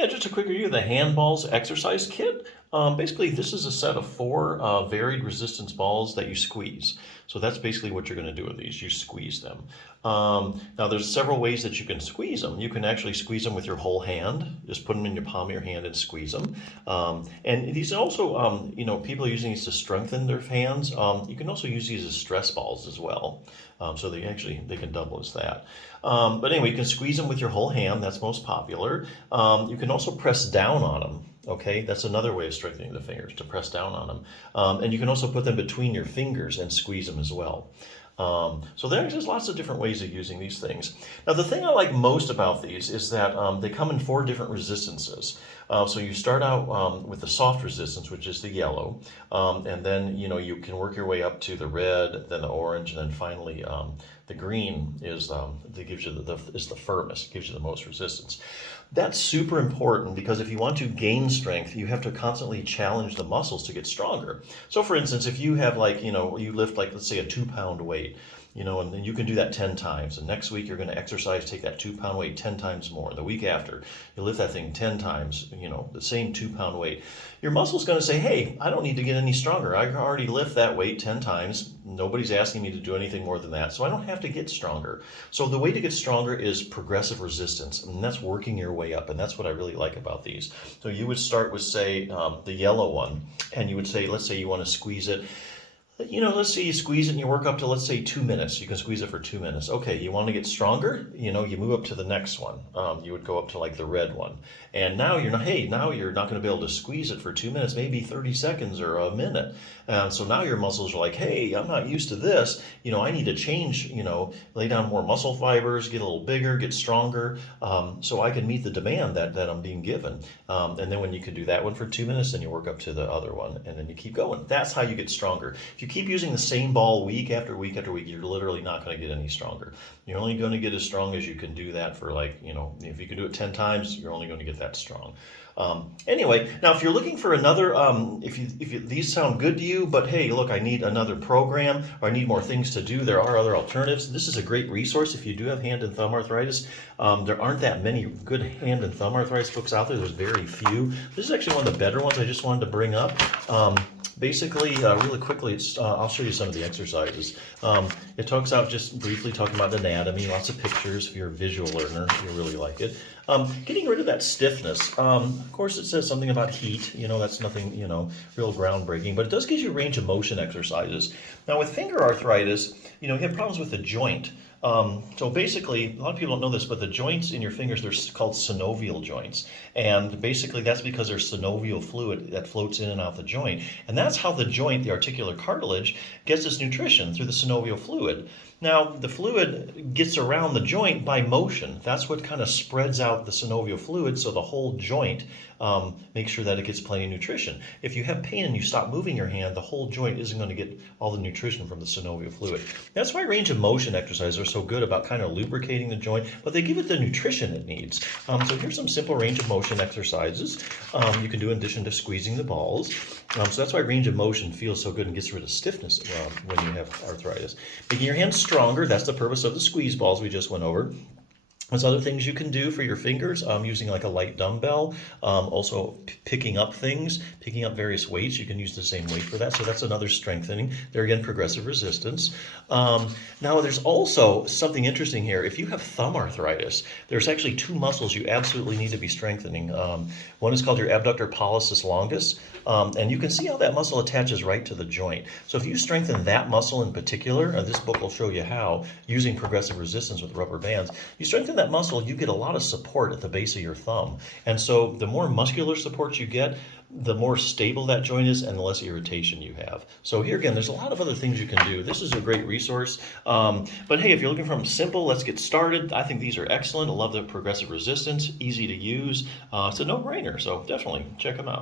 Yeah, just a quick review of the handballs exercise kit. Basically, this is a set of four varied resistance balls that you squeeze. So that's basically what you're going to do with these. You squeeze them. Now, there's several ways that you can squeeze them. You can actually squeeze them with your whole hand. Just put them in your palm of your hand and squeeze them. And these also, people are using these to strengthen their hands. You can also use these as stress balls as well. So they can double as that. But anyway, you can squeeze them with your whole hand. That's most popular. You can also press down on them. Okay, that's another way of strengthening the fingers, to press down on them. And you can also put them between your fingers and squeeze them as well. So there's just lots of different ways of using these things. Now, the thing I like most about these is that they come in four different resistances. So you start out with the soft resistance, which is the yellow, and then you can work your way up to the red, then the orange, and then finally the green is that gives you is the firmest, gives you the most resistance. That's super important because if you want to gain strength, you have to constantly challenge the muscles to get stronger. So for instance, if you have you lift let's say a 2-pound weight, and then you can do that 10 times. And next week you're going to exercise, take that 2-pound weight 10 times more. And the week after, you lift that thing 10 times, the same 2-pound weight. Your muscle's going to say, hey, I don't need to get any stronger. I already lift that weight 10 times. Nobody's asking me to do anything more than that. So I don't have to get stronger. So the way to get stronger is progressive resistance. And that's working your way up. And that's what I really like about these. So you would start with, say, the yellow one. And you would say, let's say you want to squeeze it. Let's say you squeeze it and you work up to, let's say, 2 minutes. You can squeeze it for 2 minutes. Okay, you want to get stronger? You move up to the next one. You would go up to like the red one. And now you're not going to be able to squeeze it for 2 minutes, maybe 30 seconds or a minute. And so now your muscles are like, hey, I'm not used to this. I need to change, lay down more muscle fibers, get a little bigger, get stronger, so I can meet the demand that I'm being given. And then when you can do that one for 2 minutes, then you work up to the other one, and then you keep going. That's how you get stronger. If you keep using the same ball week after week after week, you're literally not going to get any stronger. You're only going to get as strong as you can do that for if you can do it 10 times, you're only going to get that strong. Anyway, now if you're looking for another, these sound good to you, but hey, look, I need another program or I need more things to do, there are other alternatives. This is a great resource if you do have hand and thumb arthritis. There aren't that many good hand and thumb arthritis books out there. There's very few. This is actually one of the better ones I just wanted to bring up. Basically, really quickly, I'll show you some of the exercises. It talks out just briefly talking about anatomy, lots of pictures. If you're a visual learner, you'll really like it. Getting rid of that stiffness. Of course, it says something about heat. That's nothing, real groundbreaking, but it does give you range of motion exercises. Now, with finger arthritis, you have problems with the joint. So basically, a lot of people don't know this, but the joints in your fingers, they're called synovial joints. And basically that's because there's synovial fluid that floats in and out the joint. And that's how the joint, the articular cartilage, gets its nutrition through the synovial fluid. Now, the fluid gets around the joint by motion. That's what kind of spreads out the synovial fluid so the whole joint makes sure that it gets plenty of nutrition. If you have pain and you stop moving your hand, the whole joint isn't going to get all the nutrition from the synovial fluid. That's why range of motion exercises are so good about kind of lubricating the joint, but they give it the nutrition it needs. So here's some simple range of motion exercises you can do in addition to squeezing the balls. So that's why range of motion feels so good and gets rid of stiffness when you have arthritis. Making your hands stronger, that's the purpose of the squeeze balls we just went over. There's other things you can do for your fingers, using like a light dumbbell, also picking up things, picking up various weights. You can use the same weight for that, so that's another strengthening. There again, progressive resistance. Now there's also something interesting here. If you have thumb arthritis, there's actually two muscles you absolutely need to be strengthening. One is called your abductor pollicis longus, and you can see how that muscle attaches right to the joint. So if you strengthen that muscle in particular, this book will show you how, using progressive resistance with rubber bands, you strengthen that muscle, you get a lot of support at the base of your thumb. And so the more muscular support you get, the more stable that joint is and the less irritation you have. So here again, there's a lot of other things you can do. This is a great resource. But hey, if you're looking for something simple, let's get started. I think these are excellent. I love the progressive resistance, easy to use. It's a no-brainer, so definitely check them out.